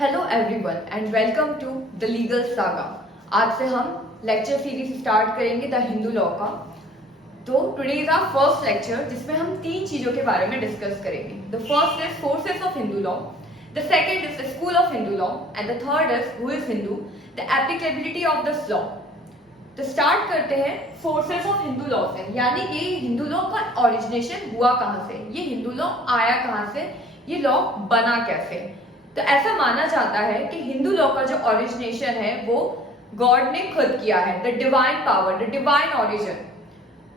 Hello everyone and welcome to the legal saga. आज से हम लेक्चर सीरीज स्टार्ट करेंगे द हिंदू लॉ का। तो today is our first lecture जिसमें हम तीन चीजों के बारे में डिस्कस करेंगे। The first is sources of Hindu law, the second is the school of Hindu law and the third is who is Hindu, the applicability of this law. तो स्टार्ट करते हैं सोर्सेस ऑफ हिंदू लॉ से, यानी कि हिंदू लॉ का ओरिजिनेशन हुआ कहाँ से, ये हिंदू लॉ आया कहाँ से, ये लॉ बना कैसे। तो ऐसा माना जाता है कि हिंदू लॉ का जो ओरिजिनेशन है वो गॉड ने खुद किया है, the divine power, the divine origin.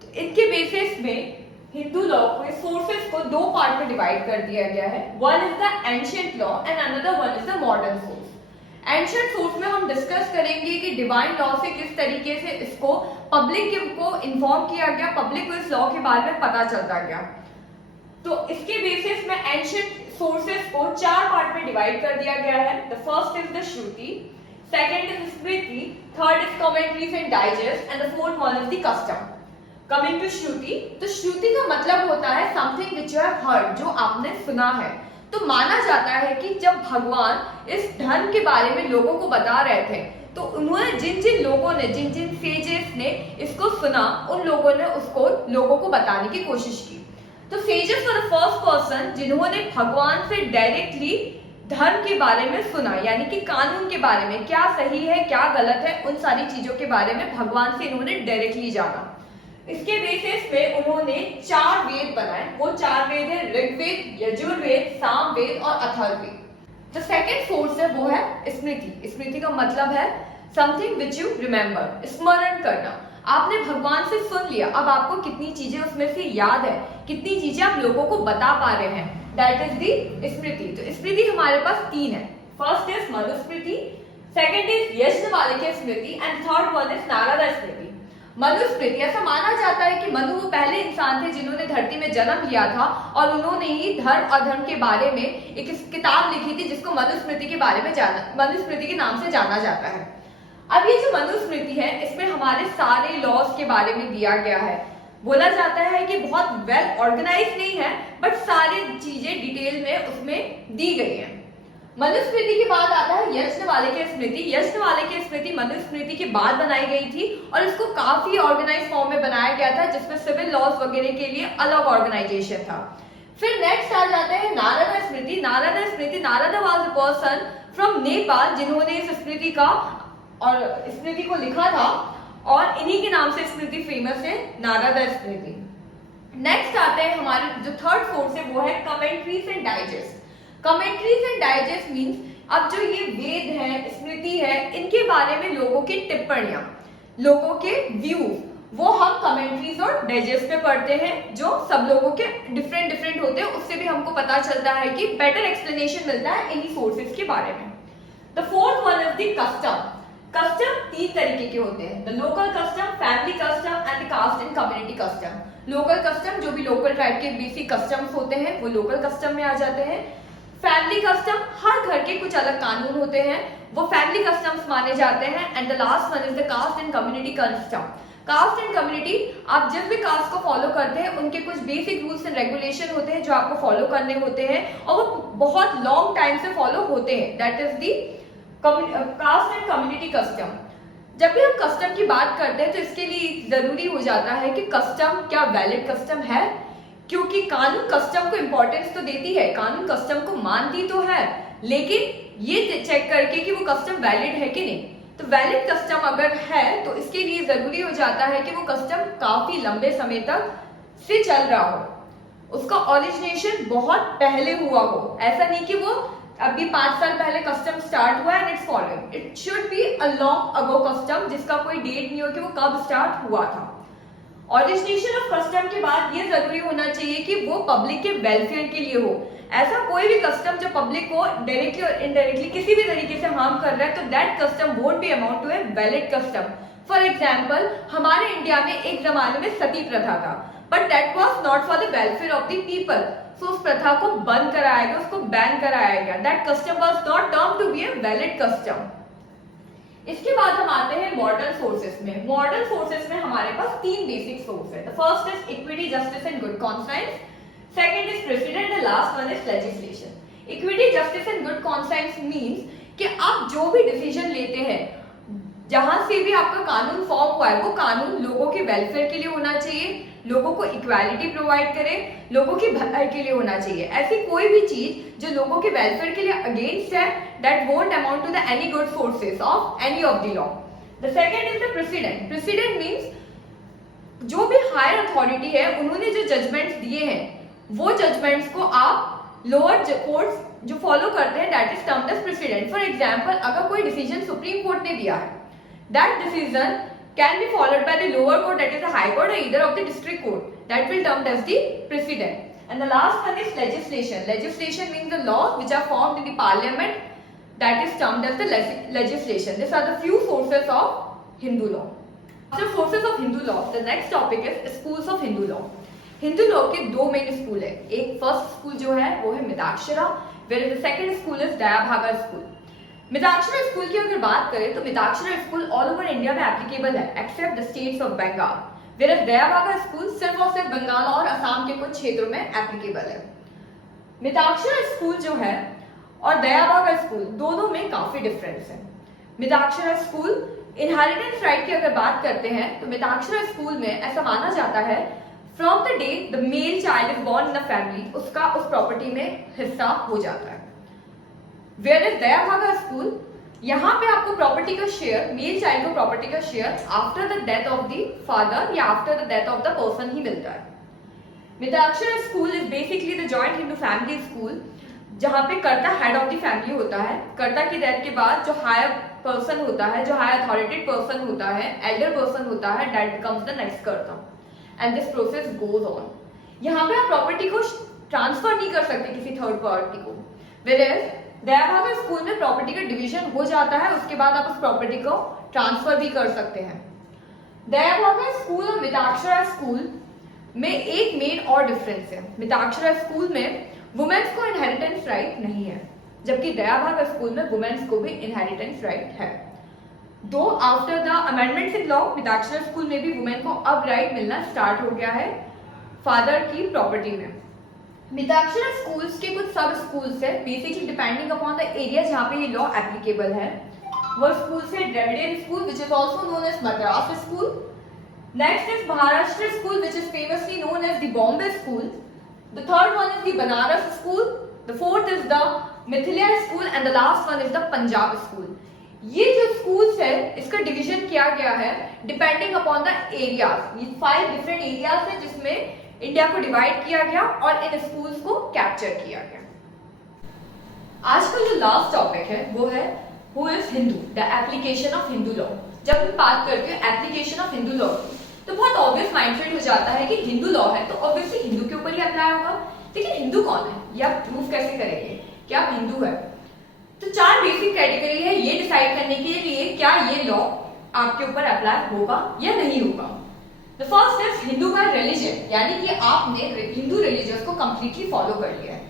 तो इनके बेसिस में हिंदू लॉ के सोर्सेस को दो पार्ट में डिवाइड कर दिया गया है। One is the ancient law and another one is the modern source. Ancient source में हम डिस्कस करेंगे कि डिवाइन लॉ से किस तरीके से इसको पब्लिक को इन्फॉर्म किया गया, पब्लिक को इस लॉ के बारे में पता चलता गया। तो इसके बेसिस में एंशिएंट सोर्सेस को चार पार्ट में डिवाइड कर दिया गया है। The first is the Shruti, second is Smriti, third is commentaries and digest and the fourth one is the custom. Coming to Shruti, तो श्रुति का मतलब होता है something which you have heard, जो आपने सुना है। तो माना जाता है कि जब भगवान इस धर्म के बारे में लोगों को बता रहे थे तो उन्होंने जिन जिन लोगों ने, जिन जिन सेजेस ने इसको सुना, उन लोगों ने उसको लोगों को बताने की कोशिश की। तो sages were the first person जिन्होंने भगवान से डायरेक्टली धर्म के बारे में सुना, यानी कि कानून के बारे में, क्या सही है क्या गलत है, उन सारी चीजों के बारे में भगवान से इन्होंने डायरेक्टली जाना। इसके बेसिस पे उन्होंने चार वेद बनाए। वो चार वेद है ऋग्वेद, यजुर्वेद, सामवेद और अथर्ववेद। द सेकंड सोर्स है वो है स्मृति। स्मृति का मतलब है समथिंग विच यू रिमेंबर, स्मरण करना। आपने भगवान से सुन लिया, अब आपको कितनी चीजें उसमें से याद है, कितनी चीजें आप लोगों को बता पा रहे हैं, दैट इज दी स्मृति। तो स्मृति हमारे पास तीन है। First is Manusmriti, second is Yajnavalkya Smriti and third one is Narada Smriti. Manusmriti, ऐसा माना जाता है कि मनु वो पहले इंसान थे जिन्होंने धरती में जन्म लिया था और उन्होंने ही धर्म अधर्म के बारे में एक किताब लिखी थी जिसको मनुस्मृति के बारे में मनुस्मृति के नाम से जाना जाता है। अब ये जो मनुस्मृति है इसमें हमारे सारे लॉज के बारे में दिया गया है। बोला जाता है कि बहुत वेल ऑर्गेनाइज नहीं है बट सारी चीजें डिटेल में उसमें दी गई हैं। मनुस्मृति के बाद आता है यज्ञवाल्क्य स्मृति। यज्ञवाल्क्य स्मृति मनुस्मृति के बाद बनाई गई थी और इसको काफी ऑर्गेनाइज फॉर्म में बनाया गया था जिसमें सिविल लॉज वगैरह के लिए अलग ऑर्गेनाइजेशन था। फिर नेक्स्ट आ जाते हैं Narada Smriti. Narada Smriti, Narada was a person from Nepal जिन्होंने इस स्मृति का और स्मृति को लिखा था और इन्हीं के नाम से स्मृति फेमस है, नारद स्मृति। नेक्स्ट आते हैं हमारे जो थर्ड सोर्स है वो है commentaries and digest. Commentaries and digest means अब जो ये वेद है, स्मृति है, इनके बारे में लोगों की टिप्पणियां, लोगों के व्यूज, वो हम कमेंट्रीज और डाइजेस्ट में पढ़ते हैं जो सब लोगों के डिफरेंट डिफरेंट होते हैं। उससे भी हमको पता चलता है कि बेटर एक्सप्लेनेशन मिलता है इन्हीं सोर्सेज के बारे में। The fourth one is the custom. Custom तीन तरीके के होते हैं, the local custom, family custom and the caste and community custom. Local custom जो भी लोकल ट्राइब के बेसिक कस्टम्स होते हैं वो लोकल कस्टम में आ जाते हैं। फैमिली कस्टम, हर घर के कुछ अलग कानून होते हैं, वो फैमिली कस्टम्स माने जाते हैं। And the last one is the caste and community custom. Caste and community, आप जिस भी कास्ट को फॉलो करते हैं उनके कुछ बेसिक रूल्स एंड रेगुलेशन होते हैं जो आपको फॉलो करने होते हैं और वो बहुत लॉन्ग टाइम से फॉलो होते हैं, that is the caste and community custom. जब भी हम कस्टम की बात करते हैं तो इसके लिए जरूरी हो जाता है कि कस्टम क्या वैलिड कस्टम है, क्योंकि कानून कस्टम को इंपॉर्टेंस तो देती है, कानून कस्टम को मानती तो है, लेकिन ये चेक करके कि वो कस्टम वैलिड है कि नहीं। तो वैलिड कस्टम अगर है तो इसके लिए जरूरी हो जाता है कि वो कस्टम काफी लंबे समय तक से चल रहा हो, उसका ओरिजिनेशन बहुत पहले हुआ हो। ऐसा नहीं कि वो अभी 5 साल पहले कस्टम स्टार्ट हुआ and it's following, it should be a long ago custom जिसका कोई डेट नहीं हो कि वो कब स्टार्ट हुआ था। ओरिजिनेशन ऑफ कस्टम के बाद ये जरूरी होना चाहिए कि वो पब्लिक के वेलफेयर के लिए हो। ऐसा कोई भी कस्टम जो पब्लिक को डायरेक्टली और इनडायरेक्टली किसी भी तरीके से हार्म कर रहा है तो that custom won't be amount to a valid custom. For example, हमारे इंडिया में एक जमाने में सती प्रथा था but that was not for the welfare of the people, so उस प्रथा को बंद कराया गया, उसको बैन कराया गया। That custom was not term to be a valid custom. इसके बाद हम आते हैं मॉडर्न सोर्सेस में। मॉडर्न सोर्सेस में हमारे पास तीन बेसिक सोर्स है। The first is equity, justice and good conscience, second is precedent, the last one is legislation. Equity, justice and good conscience means कि आप जो भी डिसीजन लेते हैं, जहां से भी आपका कानून फॉर्म हुआ है, वो कानून लोगों के वेलफेयर के लिए होना चाहिए, लोगों को इक्वालिटी प्रोवाइड करे, लोगों की भलाई के लिए होना चाहिए। ऐसी कोई भी चीज जो लोगों के वेलफेयर के लिए अगेंस्ट है, that won't amount to the any good sources of any of the law. The second is the precedent. Precedent means जो भी हायर अथॉरिटी है, उन्होंने जो जजमेंट्स दिए हैं, वो जजमेंट्स को आप लोअर कोर्ट्स जो फॉलो करते हैं, that is termed as precedent. For example, अगर कोई डिसीजन सुप्रीम कोर्ट ने दिया है, that decision can be followed by the lower court, that is the high court, or either of the district court, that will termed as the precedent. And the last one is legislation. Legislation means the laws which are formed in the parliament, that is termed as the legislation. These are the few sources of Hindu law. After sources of Hindu law, the next topic is schools of Hindu law. Hindu law के दो main school है। एक first school जो है वो है Mitakshara, whereas the second school is Dayabhaga school. Mitakshara school की अगर बात करें तो Mitakshara school all over India में एप्लीकेबल है except the states of Bengal, where Dayabhaga school सिर्फ और सिर्फ बंगाल और असम के कुछ क्षेत्रों में एप्लीकेबल है। मिताक्षरा स्कूल जो है और दयाभागा स्कूल दोनों में काफी डिफरेंस है। मिताक्षरा स्कूल इनहेरिटेंस राइट की अगर बात करते हैं तो मिताक्षरा स्कूल में ऐसा माना जाता है from the day the male child is born in the family, उसका उस प्रॉपर्टी में हिस्सा हो जाता है। Whereas दयाभागा स्कूल, यहाँ पे आपको प्रॉपर्टी का शेयर, मेल चाइल्ड को प्रॉपर्टी का share after the death of the father या after the death of the person ही मिलता है। Mitakshara school is basically the joint Hindu family school, जहाँ पे कर्ता हेड ऑफ द फैमिली होता है। कर्ता की डेथ के बाद जो हायर पर्सन होता है, जो हायर अथॉरिटेड पर्सन होता है, एल्डर पर्सन होता है, दैट बिकम्स द नेक्स्ट कर्ता and this process goes on. यहाँ पे आप प्रॉपर्टी को ट्रांसफर नहीं कर सकते किसी थर्ड पार्टी को, whereas दयाभागा स्कूल में प्रॉपर्टी का डिवीजन हो जाता है, उसके बाद आप उस प्रॉपर्टी को ट्रांसफर भी कर सकते हैं। दयाभागा स्कूल और मिताक्षरा स्कूल में एक मेन और डिफरेंस है। मिताक्षरा स्कूल में वुमेन्स को इनहेरिटेंस राइट नहीं है, जबकि दयाभागा स्कूल में वुमेन्स को भी इनहेरिटेंस राइट है। दो after the amendments in law, Mitakshara school में भी वुमेन को अब राइट मिलना स्टार्ट हो गया है फादर की प्रॉपर्टी में। मिताक्षरा स्कूल्स के कुछ सब स्कूल्स है, basically depending upon the area जहाँ पे ये लॉ एप्लीकेबल है। वो स्कूल्स है Dravidian school which is also known as Madras school, next is Maharashtra school which is famously known as the Bombay school, the third one is the Banaras school, the fourth is the Mithila school and the last one is the Punjab school. ये जो schools है इसका division किया गया है depending upon the areas. ये 5 different areas है जिसमें इंडिया को डिवाइड किया गया और इन स्कूल्स को कैप्चर किया गया। आज का जो लास्ट टॉपिक है वो है who is Hindu, the application of Hindu law. जब हम बात करते हैं एप्लीकेशन ऑफ हिंदू लॉ तो बहुत ऑब्वियस माइंडसेट हो जाता है कि हिंदू लॉ है तो ऑब्वियसली हिंदू के ऊपर ही अप्लाई होगा। लेकिन हिंदू कौन है, ये आप प्रूफ कैसे करेंगे कि आप हिंदू है? तो 4 बेसिक कैटेगरी है ये डिसाइड करने के लिए क्या ये लॉ आपके ऊपर अप्लाई होगा या नहीं होगा। The first is Hindu bye religion, यानी कि आपने हिंदू रिलीजियस को कंप्लीटली फॉलो कर लिया है।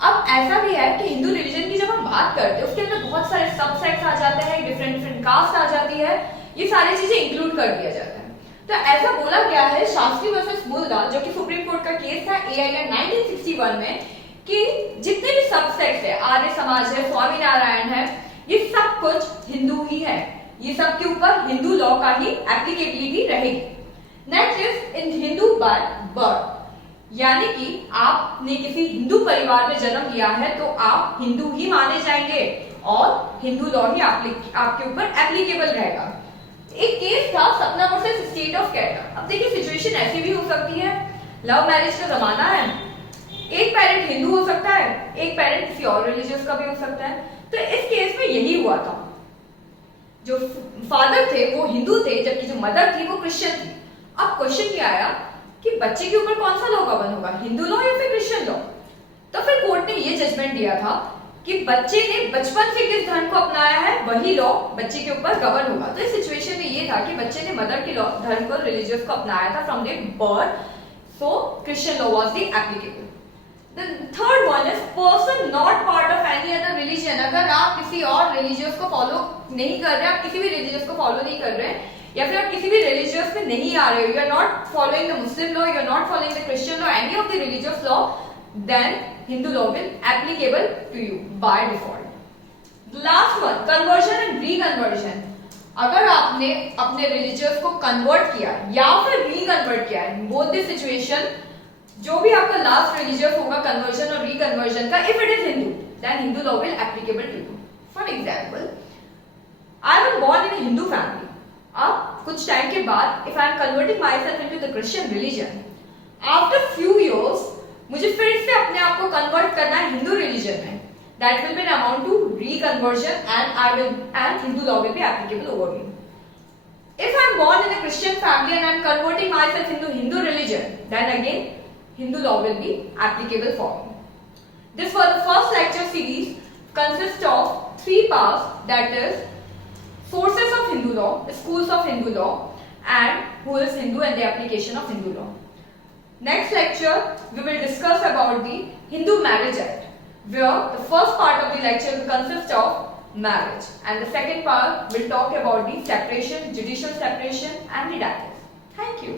अब ऐसा भी है कि हिंदू रिलीजन की जब हम बात करते हैं उसके अंदर बहुत सारे सबसेक्ट्स आ जाते हैं, डिफरेंट कास्ट आ जाती है, ये सारी चीजें इंक्लूड कर दिया जाता है। तो ऐसा बोला गया है शास्त्री वर्सेस मुल्ला, जो कि सुप्रीम कोर्ट का केस था AIL 1961 में, कि जितने भी सबसेक्ट्स है, आर्य समाज है, स्वामीनारायण है, ये सब कुछ हिंदू ही है, ये सब के ऊपर हिंदू लॉ का ही एप्लीकेबिलिटी रहेगी। Next is in Hindu by birth, यानी कि आपने किसी हिंदू परिवार में जन्म लिया है तो आप हिंदू ही माने जाएंगे और हिंदू लॉ ही आपके ऊपर एप्लीकेबल रहेगा। एक केस था सपना वर्सेस स्टेट ऑफ केरला। अब देखिए सिचुएशन ऐसी भी हो सकती है, लव मैरिज का जमाना है, एक पेरेंट हिंदू हो सकता है, एक पेरेंट किसी और रिलीजियस का भी हो सकता है। तो इस केस में यही हुआ था, जो फादर थे वो हिंदू थे जबकि जो मदर थी वो क्रिश्चियन थी। अब क्वेश्चन क्या आया कि बच्चे के ऊपर कौन सा लॉ गवर्न होगा, हिंदू लॉ या फिर क्रिश्चियन लॉ? तो फिर कोर्ट ने ये जजमेंट दिया था कि बच्चे ने बचपन से किस धर्म को अपनाया है वही लॉ बच्चे के ऊपर गवर्न होगा। तो इस सिचुएशन में ये था कि बच्चे ने मदर के धर्म को, रिलीजियस को अपनाया था from there birth, so Christian law was the applicable. The third one is person not part of any other religion। अगर आप किसी और रिलीजियस को फॉलो नहीं कर रहे, आप किसी भी रिलीजियस को फॉलो नहीं कर रहे या फिर आप किसी भी रिलीजियस में नहीं आ रहे हो, you are not following the Muslim law, you are not following the Christian law, any of the religious law, then Hindu law will applicable to you by default. The last one, conversion and reconversion. अगर आपने अपने religious को convert किया या फिर reconvert किया है, both the situation, जो भी आपका लास्ट रिलीजियस होगा कन्वर्जन और रिकन्वर्जन का, if it is Hindu, then Hindu law will applicable to you. For example, I was born in Hindu family. अब कुछ टाइम के बाद if I am converting my self into the Christian religion, after few years मुझे फिर से अपने आप को कन्वर्ट करना है हिंदू रिलीजन में. That will be an amount to reconversion and Hindu law will be applicable over me. If I am born in a Christian family and I am converting myself into Hindu religion, then again Hindu law will be applicable for me. This for the first lecture series consists of 3 parts, that is sources of Hindu law, schools of Hindu law, and who is Hindu and the application of Hindu law. Next lecture we will discuss about the Hindu Marriage Act, where the first part of the lecture will consist of marriage and the second part will talk about the separation, judicial separation and the divorce. Thank you.